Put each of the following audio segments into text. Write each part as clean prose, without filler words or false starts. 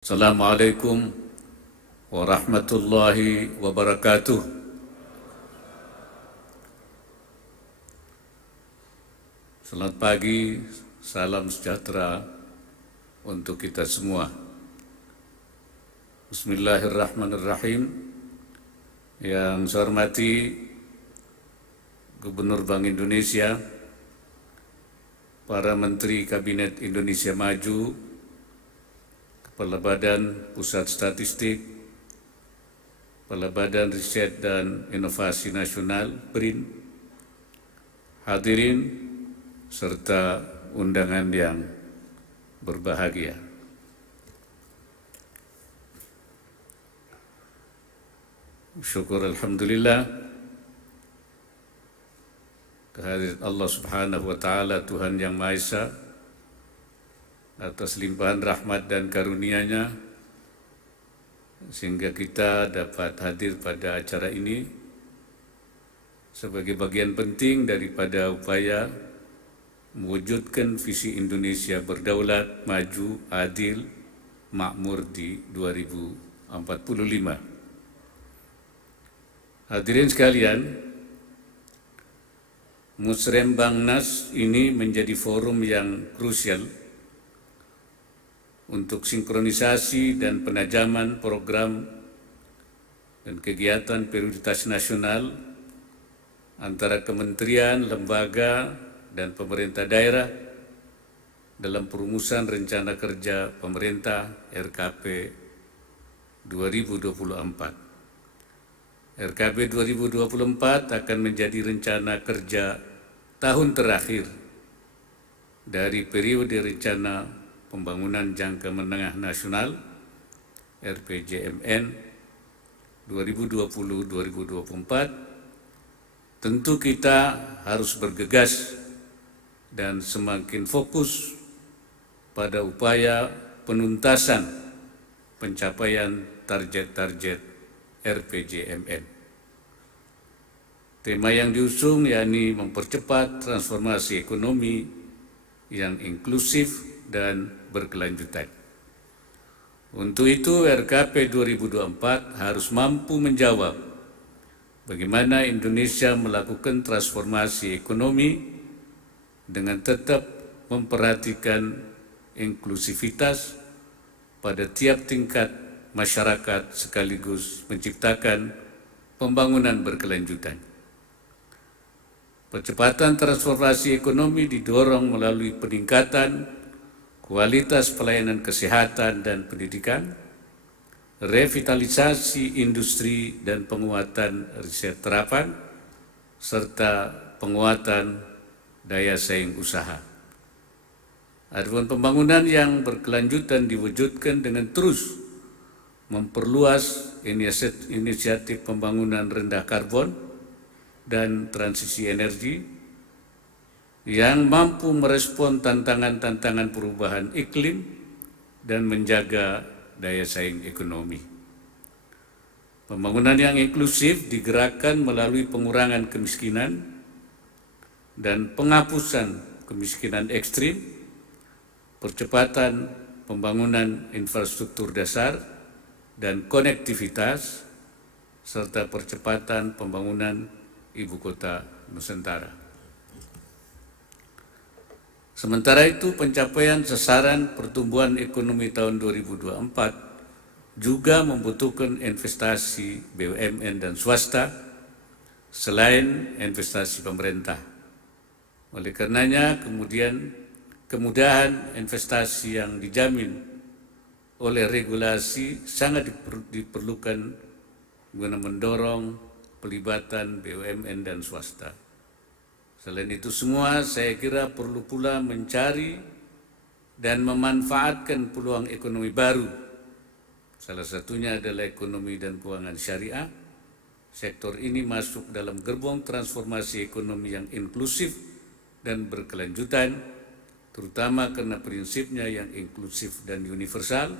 Assalamualaikum warahmatullahi wabarakatuh. Selamat pagi, salam sejahtera untuk kita semua. Bismillahirrahmanirrahim. Yang saya hormati Gubernur Bank Indonesia, para Menteri Kabinet Indonesia Maju, Kepala Badan Pusat Statistik, Kepala Badan Riset dan Inovasi Nasional BRIN, hadirin serta undangan yang berbahagia. Syukur alhamdulillah kehadirat Allah Subhanahu wa taala, Tuhan yang Maha Esa, atas limpahan rahmat dan karunia-Nya sehingga kita dapat hadir pada acara ini sebagai bagian penting daripada upaya mewujudkan visi Indonesia berdaulat, maju, adil, makmur di 2045. Hadirin sekalian, Musrembangnas ini menjadi forum yang krusial untuk sinkronisasi dan penajaman program dan kegiatan prioritas nasional antara kementerian, lembaga, dan pemerintah daerah dalam perumusan rencana kerja pemerintah RKP 2024. RKP 2024 akan menjadi rencana kerja tahun terakhir dari periode rencana Pembangunan Jangka Menengah Nasional RPJMN 2020-2024. Tentu kita harus bergegas dan semakin fokus pada upaya penuntasan pencapaian target-target RPJMN. Tema yang diusung yakni mempercepat transformasi ekonomi yang inklusif dan berkelanjutan. Untuk itu RKP 2024 harus mampu menjawab bagaimana Indonesia melakukan transformasi ekonomi dengan tetap memperhatikan inklusivitas pada tiap tingkat masyarakat sekaligus menciptakan pembangunan berkelanjutan. Percepatan transformasi ekonomi didorong melalui peningkatan kualitas pelayanan kesehatan dan pendidikan, revitalisasi industri dan penguatan riset terapan, serta penguatan daya saing usaha. Adapun pembangunan yang berkelanjutan diwujudkan dengan terus memperluas inisiatif pembangunan rendah karbon dan transisi energi yang mampu merespon tantangan-tantangan perubahan iklim dan menjaga daya saing ekonomi. Pembangunan yang inklusif digerakkan melalui pengurangan kemiskinan dan penghapusan kemiskinan ekstrim, percepatan pembangunan infrastruktur dasar dan konektivitas, serta percepatan pembangunan Ibu Kota Nusantara. Sementara itu, pencapaian sasaran pertumbuhan ekonomi tahun 2024 juga membutuhkan investasi BUMN dan swasta selain investasi pemerintah. Oleh karenanya, kemudahan investasi yang dijamin oleh regulasi sangat diperlukan guna mendorong pelibatan BUMN dan swasta. Selain itu semua, saya kira perlu pula mencari dan memanfaatkan peluang ekonomi baru. Salah satunya adalah ekonomi dan keuangan syariah. Sektor ini masuk dalam gerbong transformasi ekonomi yang inklusif dan berkelanjutan, terutama karena prinsipnya yang inklusif dan universal,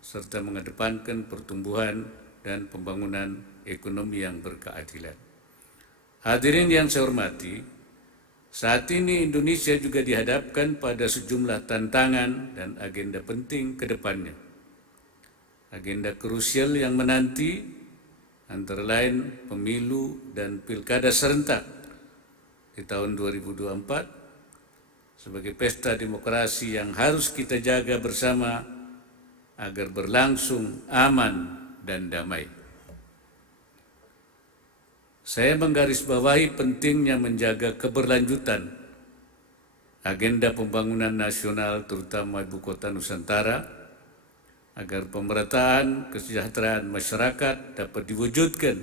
serta mengedepankan pertumbuhan dan pembangunan ekonomi yang berkeadilan. Hadirin yang saya hormati, saat ini Indonesia juga dihadapkan pada sejumlah tantangan dan agenda penting ke depannya. Agenda krusial yang menanti antara lain pemilu dan pilkada serentak di tahun 2024 sebagai pesta demokrasi yang harus kita jaga bersama agar berlangsung aman dan damai. Saya menggarisbawahi pentingnya menjaga keberlanjutan agenda pembangunan nasional terutama Ibu Kota Nusantara agar pemerataan kesejahteraan masyarakat dapat diwujudkan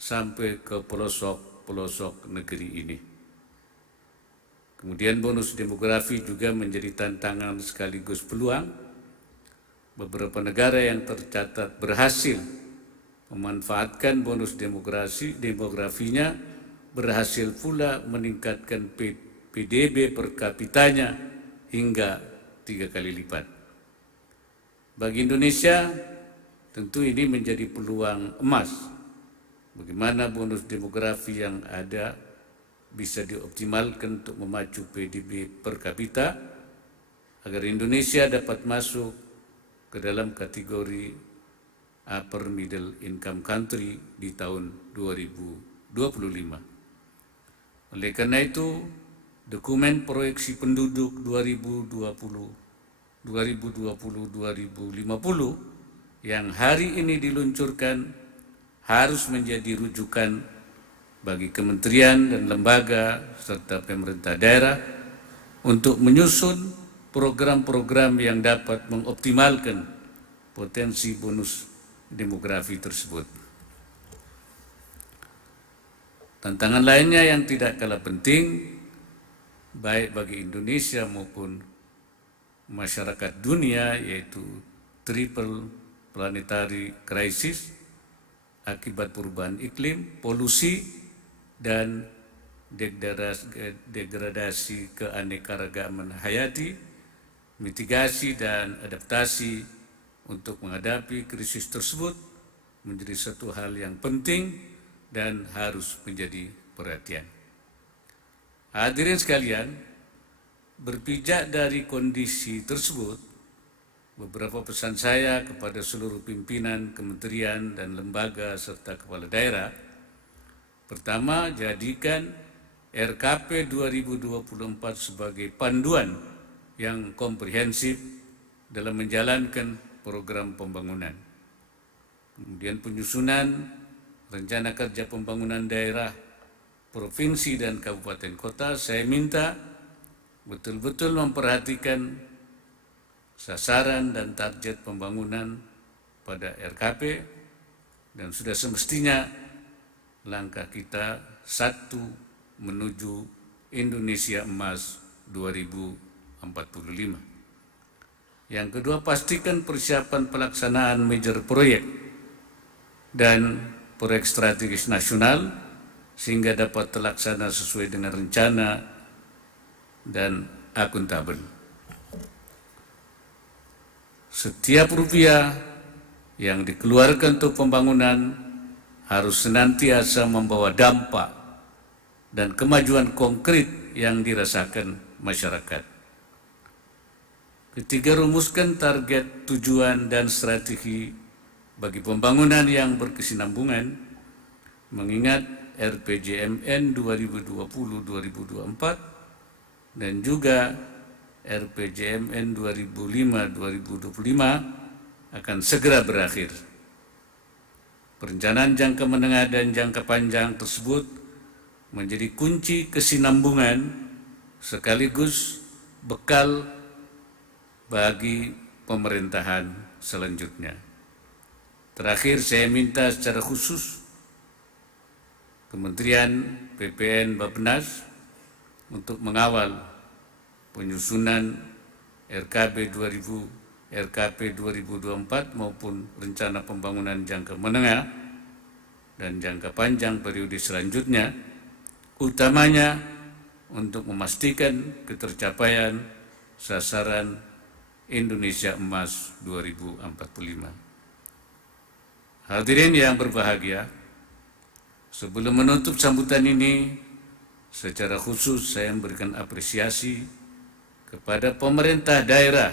sampai ke pelosok-pelosok negeri ini. Kemudian bonus demografi juga menjadi tantangan sekaligus peluang. Beberapa negara yang tercatat berhasil memanfaatkan bonus demografinya berhasil pula meningkatkan PDB per kapitanya hingga 3 kali lipat. Bagi Indonesia, tentu ini menjadi peluang emas. Bagaimana bonus demografi yang ada bisa dioptimalkan untuk memacu PDB per kapita agar Indonesia dapat masuk ke dalam kategori upper middle income country di tahun 2025. Oleh karena itu, dokumen proyeksi penduduk 2020-2050 yang hari ini diluncurkan harus menjadi rujukan bagi kementerian dan lembaga serta pemerintah daerah untuk menyusun program-program yang dapat mengoptimalkan potensi bonus demografi tersebut. Tantangan lainnya yang tidak kalah penting baik bagi Indonesia maupun masyarakat dunia yaitu triple planetary crisis akibat perubahan iklim, polusi, dan degradasi keanekaragaman hayati, mitigasi dan adaptasi untuk menghadapi krisis tersebut menjadi satu hal yang penting dan harus menjadi perhatian. Hadirin sekalian, berpijak dari kondisi tersebut, beberapa pesan saya kepada seluruh pimpinan kementerian dan lembaga serta kepala daerah. Pertama, jadikan RKP 2024 sebagai panduan yang komprehensif dalam menjalankan program pembangunan. Kemudian penyusunan rencana kerja pembangunan daerah, provinsi dan kabupaten kota, saya minta betul-betul memperhatikan sasaran dan target pembangunan pada RKP dan sudah semestinya langkah kita satu menuju Indonesia Emas 2045. Yang kedua, pastikan persiapan pelaksanaan major proyek dan proyek strategis nasional sehingga dapat terlaksana sesuai dengan rencana dan akuntabel. Setiap rupiah yang dikeluarkan untuk pembangunan harus senantiasa membawa dampak dan kemajuan konkret yang dirasakan masyarakat. Ketiga, rumuskan target, tujuan, dan strategi bagi pembangunan yang berkesinambungan, mengingat RPJMN 2020-2024 dan juga RPJMN 2005-2025 akan segera berakhir. Perencanaan jangka menengah dan jangka panjang tersebut menjadi kunci kesinambungan sekaligus bekal bagi pemerintahan selanjutnya. Terakhir, saya minta secara khusus Kementerian PPN Bappenas untuk mengawal penyusunan RKP 2024 maupun rencana pembangunan jangka menengah dan jangka panjang periode selanjutnya, utamanya untuk memastikan ketercapaian sasaran Indonesia Emas 2045. Hadirin yang berbahagia, sebelum menutup sambutan ini, secara khusus saya memberikan apresiasi kepada pemerintah daerah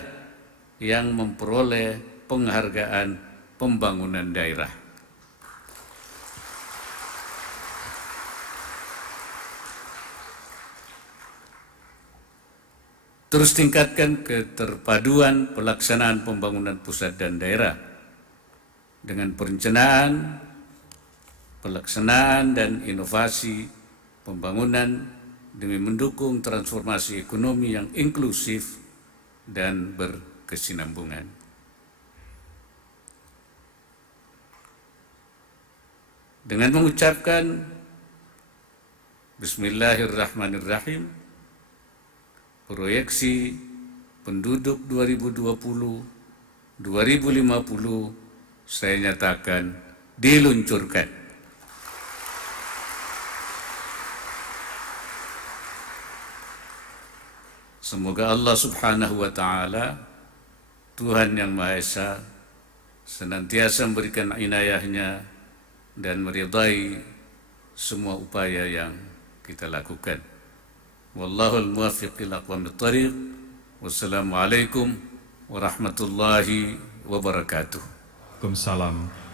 yang memperoleh penghargaan pembangunan daerah. Terus tingkatkan keterpaduan pelaksanaan pembangunan pusat dan daerah dengan perencanaan, pelaksanaan dan inovasi pembangunan demi mendukung transformasi ekonomi yang inklusif dan berkesinambungan. Dengan mengucapkan Bismillahirrahmanirrahim, proyeksi penduduk 2020-2050 saya nyatakan diluncurkan. Semoga Allah Subhanahu wa Ta'ala, Tuhan yang Maha Esa, senantiasa memberikan inayahnya dan meridai semua upaya yang kita lakukan. Wallahul muwaffiq ila aqwamit thariq. Wassalamualaikum warahmatullahi wabarakatuh. Waalaikumsalam